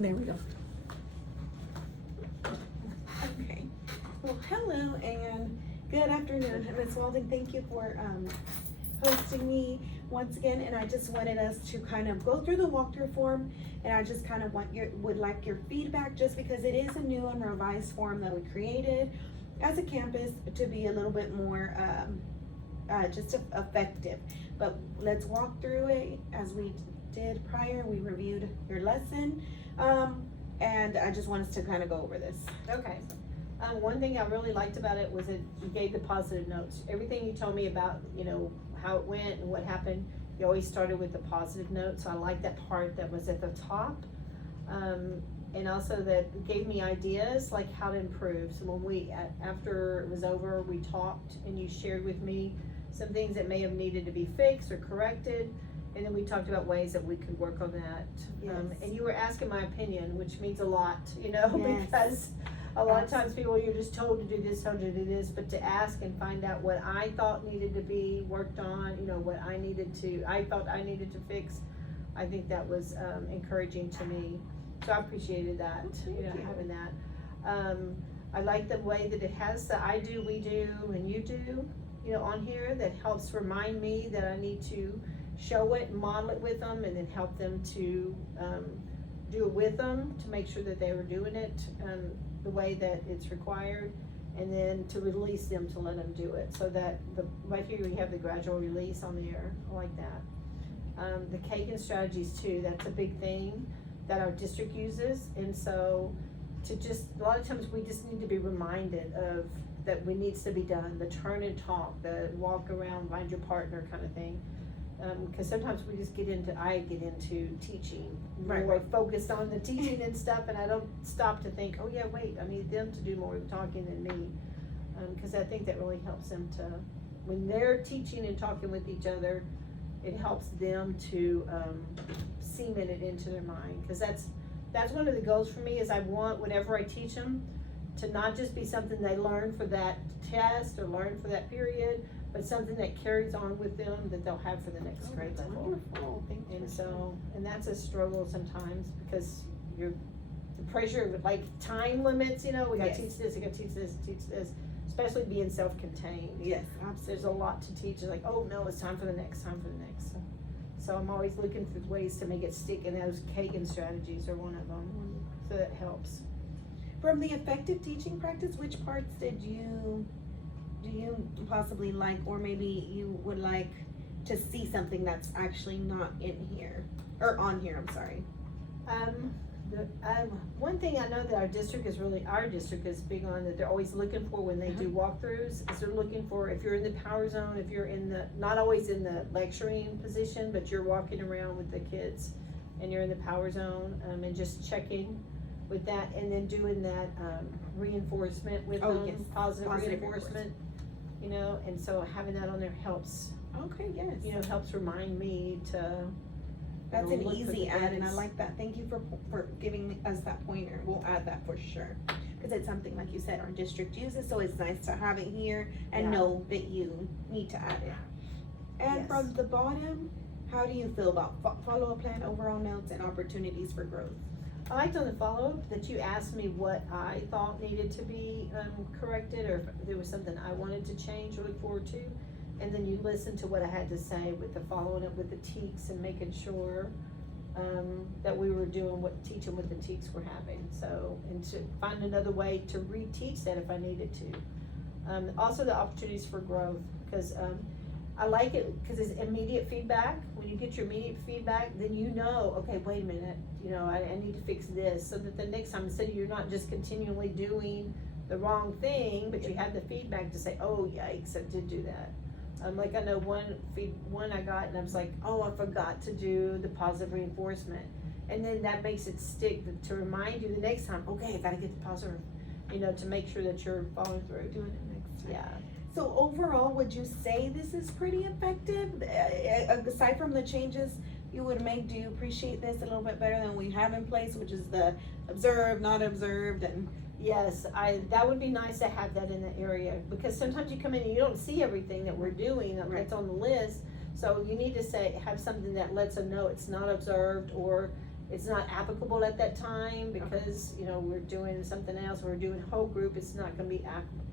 There we go. Okay. Well, hello and good afternoon, Ms. Walden. Thank you for hosting me once again. And I just wanted us to kind of go through the walkthrough form, and I just kind of would like your feedback, just because it is a new and revised form that we created as a campus to be a little bit more just effective. But let's walk through it as we did prior. We reviewed your lesson, and I just want us to kind of go over this. Okay. One thing I really liked about it was that you gave the positive notes. Everything you told me about, you know, how it went and what happened, you always started with the positive notes. So I like that part that was at the top. And also that gave me ideas like how to improve. So when we, after it was over, we talked and you shared with me some things that may have needed to be fixed or corrected. And then we talked about ways that we could work on that. Yes. And you were asking my opinion, which means a lot, you know, Yes. because a lot of times people, you're just told to do this, told to do this, but to ask and find out what I thought needed to be worked on, you know, what I felt I needed to fix, I think that was encouraging to me. So I appreciated that, you know, having that. I like the way that it has the I do, we do, and you do, you know, on here. That helps remind me that I need to show it, model it with them, and then help them to do it with them to make sure that they were doing it the way that it's required, and then to release them to let them do it. So that right here we have the gradual release on there. I like that. The Kagan strategies too, that's a big thing that our district uses. And so to just, a lot of times we just need to be reminded of that what needs to be done, the turn and talk, the walk around, find your partner kind of thing. Because sometimes we just I get into teaching, more focused on the teaching and stuff, and I don't stop to think, oh yeah, wait, I need them to do more talking than me. Because I think that really helps them to, when they're teaching and talking with each other, it helps them to cement it into their mind. Because that's one of the goals for me, is I want whatever I teach them to not just be something they learn for that test or learn for that period, but something that carries on with them that they'll have for the next grade level. Wonderful. Thank you. And so, and that's a struggle sometimes, because the pressure of like time limits, you know, we gotta teach this, we gotta teach this, especially being self-contained. Yes, There's a lot to teach. It's like, oh no, it's time for the next. So I'm always looking for ways to make it stick, and those Kagan strategies are one of them. So that helps. From the effective teaching practice, which parts do you possibly like, or maybe you would like to see something that's actually not in here, or on here, I'm sorry. One thing I know that our district is big on, that they're always looking for when they do walkthroughs, is they're looking for, if you're in the power zone, if you're not always in the lecturing position, but you're walking around with the kids and you're in the power zone, and just checking with that, and then doing that reinforcement with them, yes. positive reinforcement, you know, and so having that on there helps. Okay, yes. You know, helps remind me to. That's you an know, look for easy the add, and I things. like that. Thank you for giving us that pointer. We'll add that for sure. Because it's something, like you said, our district uses, so it's nice to have it here and know that you need to add it. And Yes. from the bottom, how do you feel about follow-up plan, overall notes, and opportunities for growth? I liked on the follow-up that you asked me what I thought needed to be corrected, or if there was something I wanted to change or look forward to. And then you listened to what I had to say with the following up with the TEKS, and making sure that we were teaching what the TEKS were having. So, and to find another way to reteach that if I needed to. Also the opportunities for growth, because I like it because it's immediate feedback. When you get your immediate feedback, then you know, okay, wait a minute, you know, I need to fix this, so that the next time, instead of you're not just continually doing the wrong thing, but you have the feedback to say, oh yikes, I did do that. Like I know one I got, and I was like, oh, I forgot to do the positive reinforcement, and then that makes it stick to remind you the next time. Okay, I gotta get the positive, you know, to make sure that you're following through. Doing it next time. Yeah. So overall, would you say this is pretty effective? Aside from the changes you would make, do you appreciate this a little bit better than we have in place, which is the observed, not observed, and Yes, that would be nice to have that in the area, because sometimes you come in and you don't see everything that we're doing Right. that's on the list. So you need to have something that lets them know it's not observed, or it's not applicable at that time because, you know, we're doing something else, we're doing whole group, it's not gonna be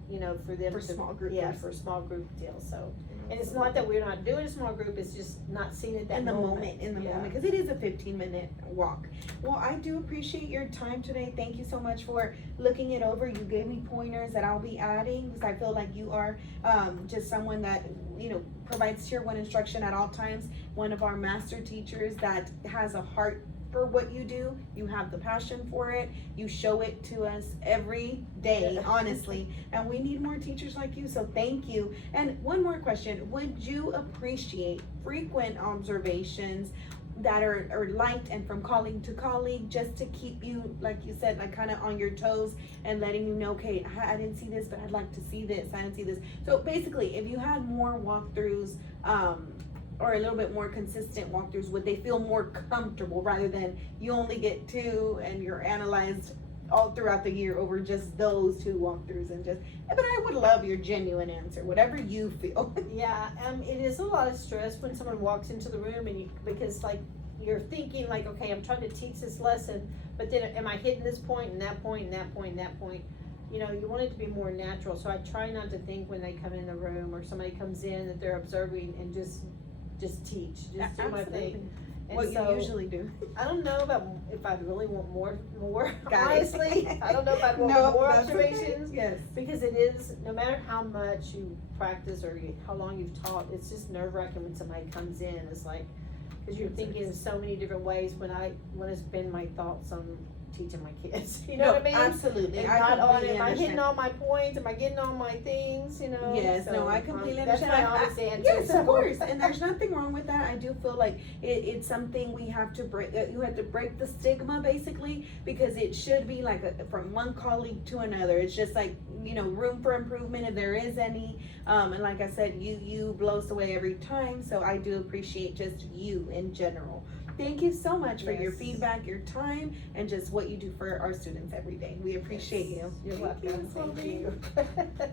you know, for them For to. small group. Yeah, for a small group deal, so. And it's not that we're not doing a small group, it's just not seen at that in the moment. moment, Yeah. because it is a 15-minute walk. Well, I do appreciate your time today. Thank you so much for looking it over. You gave me pointers that I'll be adding, because I feel like you are just someone that, you know, provides tier 1 instruction at all times. One of our master teachers that has a heart for what you do. You have the passion for it. You show it to us every day, Yeah. honestly. And we need more teachers like you, so thank you. And one more question. Would you appreciate frequent observations that are liked and from colleague to colleague, just to keep you, like you said, like kind of on your toes and letting you know, okay, I didn't see this, but I'd like to see this, I didn't see this. So basically, if you had more walkthroughs, or a little bit more consistent walkthroughs, would they feel more comfortable rather than you only get 2 and you're analyzed all throughout the year over just those 2 walkthroughs? And just, but I would love your genuine answer, whatever you feel. Yeah, it is a lot of stress when someone walks into the room and because like, you're thinking like, okay, I'm trying to teach this lesson, but then am I hitting this point and that point and that point and that point? You know, you want it to be more natural, so I try not to think when they come in the room or somebody comes in that they're observing and just teach, just do my thing. And What so, you usually do. I don't know about if I'd really want more, Got it. honestly. I don't know if I'd want No, more that's okay. observations. Yes. Because it is, no matter how much you practice or how long you've taught, it's just nerve wracking when somebody comes in. It's like, cause you're thinking in so many different ways when it's been my thoughts on teaching my kids, you know what I mean? Absolutely. And I not on, completely am I hitting understand. all my points, am I getting all my things, you know? Yes, So, no, I completely that's understand. my honest answer. Yes, So- of course, and there's nothing wrong with that. I do feel like it's something we have to break. You have to break the stigma, basically, because it should be like from one colleague to another. It's just like, you know, room for improvement if there is any. And like I said, you blow us away every time. So I do appreciate just you in general. Thank you so much for your Yes. feedback, your time, and just what you do for our students every day. We appreciate you. You're Thank you, welcome, Ms. thank Welby. you.